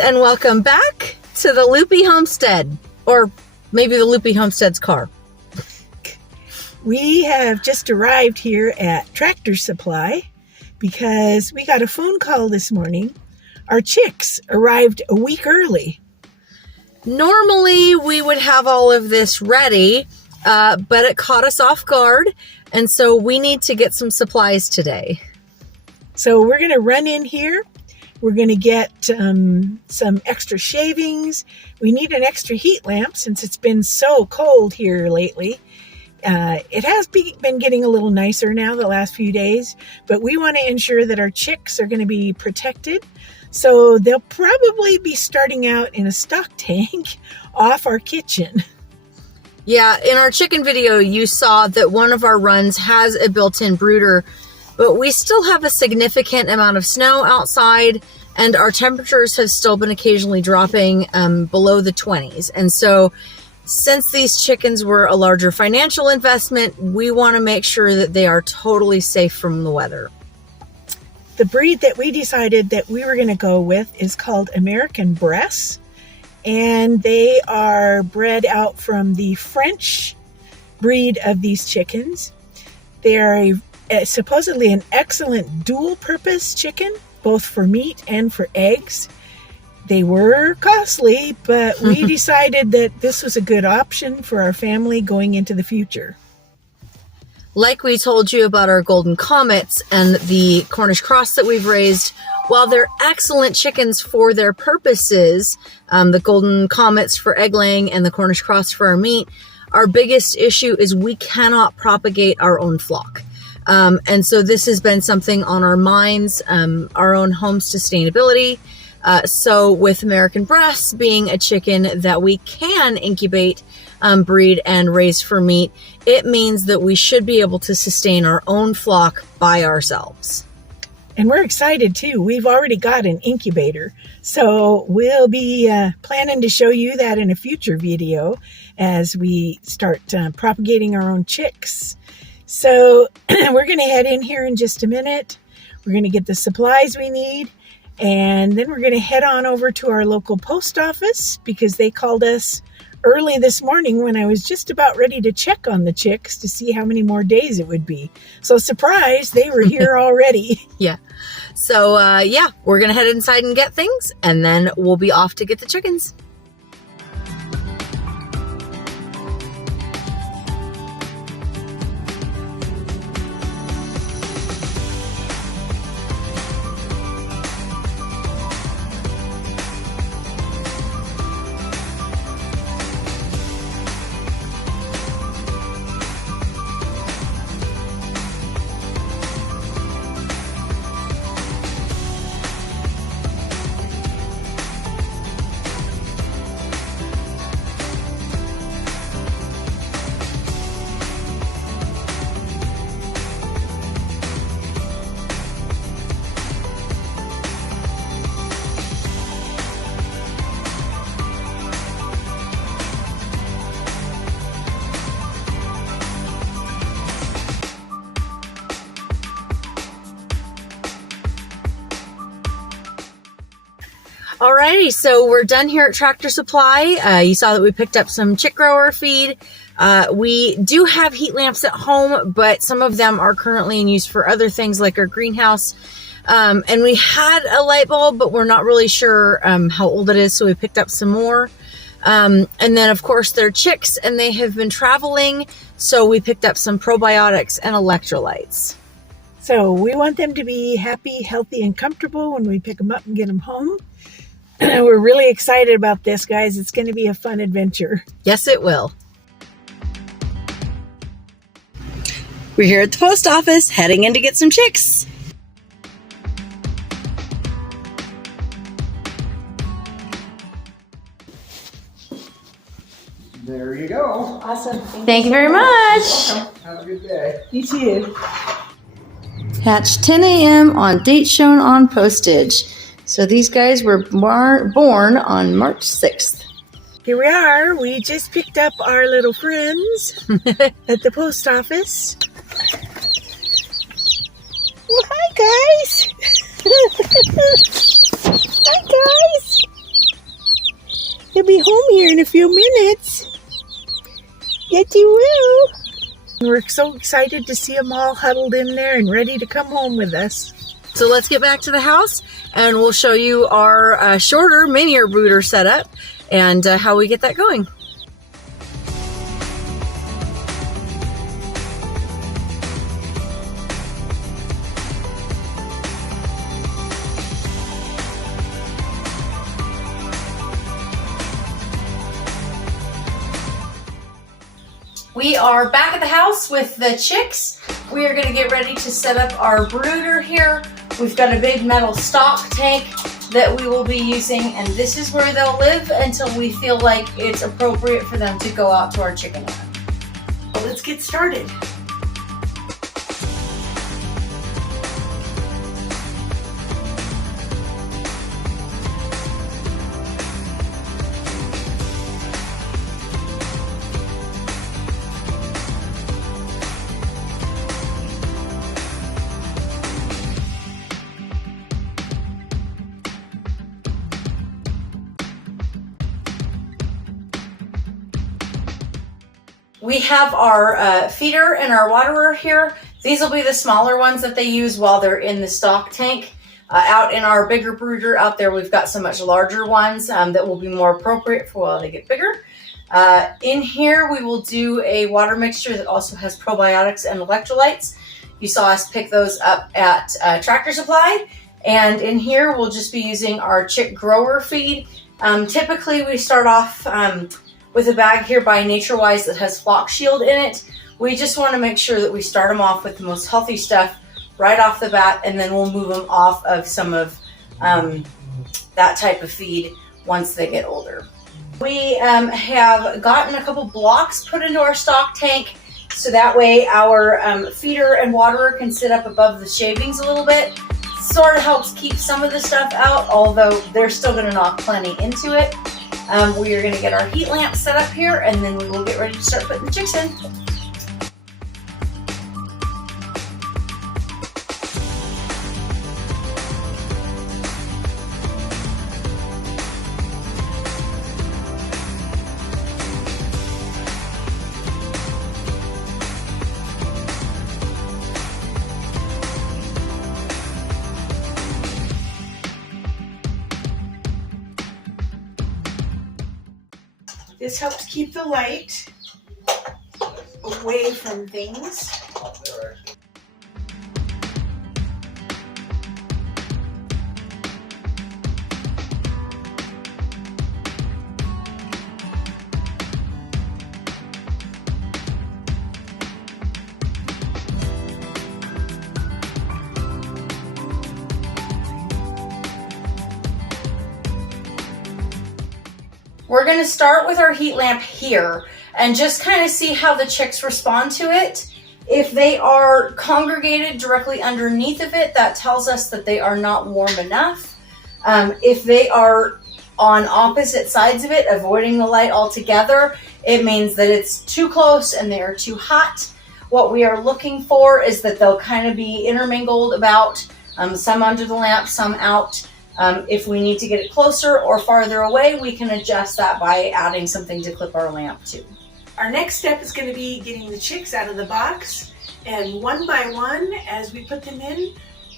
and welcome back to the Loopy Homestead, or maybe the Loopy Homestead's car. We have just arrived here at Tractor Supply because we got a phone call this morning. Our chicks arrived a week early. Normally we would have all of this ready, but it caught us off guard, and so we need to get some supplies today. So we're going to run in here. We're going to get some extra shavings. We need an extra heat lamp since it's been so cold here lately. It has been getting a little nicer now the last few days, but we want to ensure that our chicks are going to be protected. So they'll probably be starting out in a stock tank off our kitchen. Yeah, in our chicken video, you saw that one of our runs has a built-in brooder, but we still have a significant amount of snow outside, and our temperatures have still been occasionally dropping below the 20s. And so since these chickens were a larger financial investment, we want to make sure that they are totally safe from the weather. The breed that we decided that we were going to go with is called American Bresse, and they are bred out from the French breed of these chickens. They are supposedly an excellent dual-purpose chicken, both for meat and for eggs. They were costly, but we decided that this was a good option for our family going into the future. Like we told you about our golden comets and the Cornish cross that we've raised, while they're excellent chickens for their purposes, the golden comets for egg laying and the Cornish cross for our meat, our biggest issue is we cannot propagate our own flock. And so this has been something on our minds, our own home sustainability. So with American Bresse being a chicken that we can incubate, breed, and raise for meat, it means that we should be able to sustain our own flock by ourselves. And we're excited too. We've already got an incubator. So we'll be planning to show you that in a future video as we start propagating our own chicks. So we're going to head in here in just a minute. We're going to get the supplies we need. And then we're going to head on over to our local post office because they called us early this morning when I was just about ready to check on the chicks to see how many more days it would be. So surprise, they were here already. Yeah. So we're going to head inside and get things, and then we'll be off to get the chickens. Alrighty, so we're done here at Tractor Supply. You saw that we picked up some chick grower feed. We do have heat lamps at home, but some of them are currently in use for other things like our greenhouse. And we had a light bulb, but we're not really sure how old it is, so we picked up some more. And then, of course, they're chicks, and they have been traveling, so we picked up some probiotics and electrolytes. So we want them to be happy, healthy, and comfortable when we pick them up and get them home. We're really excited about this, guys. It's going to be a fun adventure. Yes, it will. We're here at the post office, heading in to get some chicks. There you go. Awesome. Thank you very much. Welcome. Have a good day. You too. Hatched 10 a.m. on date shown on postage. So these guys were born on March 6th. Here we are. We just picked up our little friends at the post office. Well, hi, guys. Hi, guys. You'll be home here in a few minutes. Yes, you will. We're so excited to see them all huddled in there and ready to come home with us. So let's get back to the house and we'll show you our shorter, minier brooder setup and how we get that going. We are back at the house with the chicks. We are going to get ready to set up our brooder here. We've got a big metal stock tank that we will be using, and this is where they'll live until we feel like it's appropriate for them to go out to our chicken run. Well, let's get started. We have our feeder and our waterer here. These will be the smaller ones that they use while they're in the stock tank. Out in our bigger brooder out there, we've got some much larger ones that will be more appropriate for while they get bigger. In here, we will do a water mixture that also has probiotics and electrolytes. You saw us pick those up at Tractor Supply. And in here, we'll just be using our chick grower feed. Typically, we start off with a bag here by NatureWise that has Flock Shield in it. We just want to make sure that we start them off with the most healthy stuff right off the bat, and then we'll move them off of some of that type of feed once they get older. We have gotten a couple blocks put into our stock tank so that way our feeder and waterer can sit up above the shavings a little bit. Sort of helps keep some of the stuff out, although they're still going to knock plenty into it. We are going to get our heat lamp set up here, and then we will get ready to start putting the chicks in. This helps keep the light away from things. We're going to start with our heat lamp here and just kind of see how the chicks respond to it. If they are congregated directly underneath of it, that tells us that they are not warm enough. If they are on opposite sides of it, avoiding the light altogether, it means that it's too close and they are too hot. What we are looking for is that they'll kind of be intermingled about, some under the lamp, some out. If we need to get it closer or farther away, we can adjust that by adding something to clip our lamp to. Our next step is going to be getting the chicks out of the box, and one by one, as we put them in,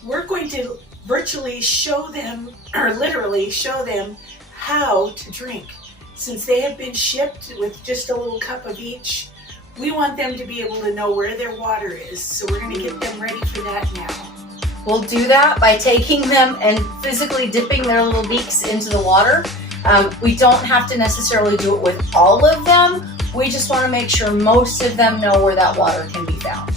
we're going to virtually show them, or literally show them, how to drink. Since they have been shipped with just a little cup of each, we want them to be able to know where their water is, so we're going to get them ready for that now. We'll do that by taking them and physically dipping their little beaks into the water. We don't have to necessarily do it with all of them. We just want to make sure most of them know where that water can be found.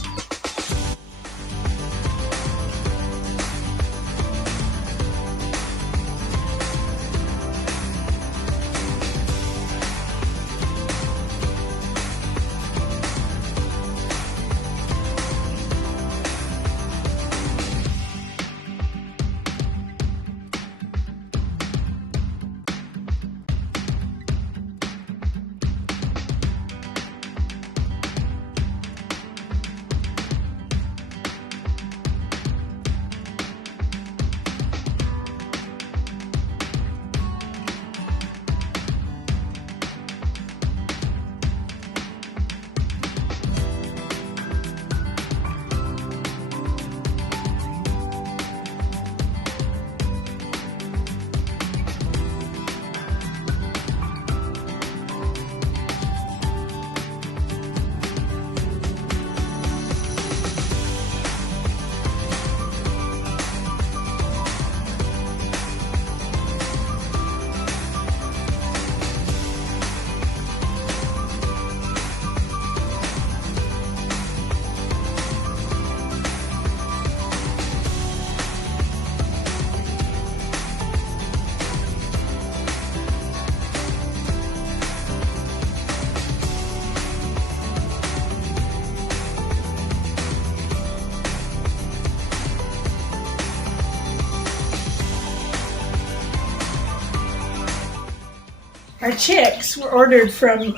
Our chicks were ordered from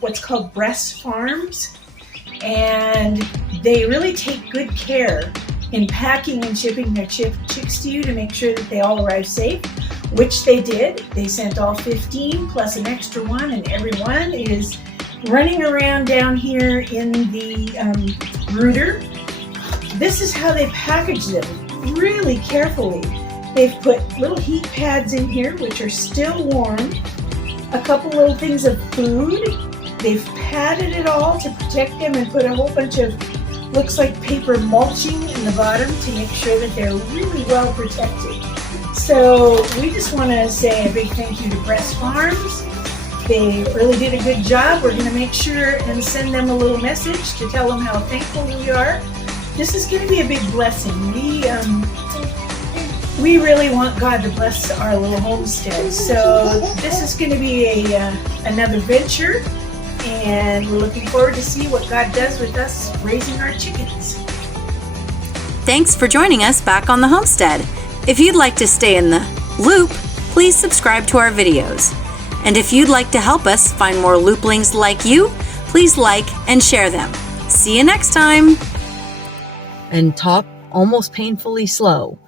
what's called Bresse Farms, and they really take good care in packing and shipping their chicks to you to make sure that they all arrive safe, which they did. They sent all 15 plus an extra one, and every one is running around down here in the brooder. This is how they package them, really carefully. They've put little heat pads in here, which are still warm, a couple little things of food. They've padded it all to protect them and put a whole bunch of, looks like paper mulching in the bottom to make sure that they're really well protected. So we just want to say a big thank you to Bresse Farms. They really did a good job. We're going to make sure and send them a little message to tell them how thankful we are. This is going to be a big blessing. We really want God to bless our little homestead. So this is going to be another venture, and we're looking forward to see what God does with us raising our chickens. Thanks for joining us back on the homestead. If you'd like to stay in the loop, please subscribe to our videos. And if you'd like to help us find more looplings like you, please like and share them. See you next time. And talk almost painfully slow.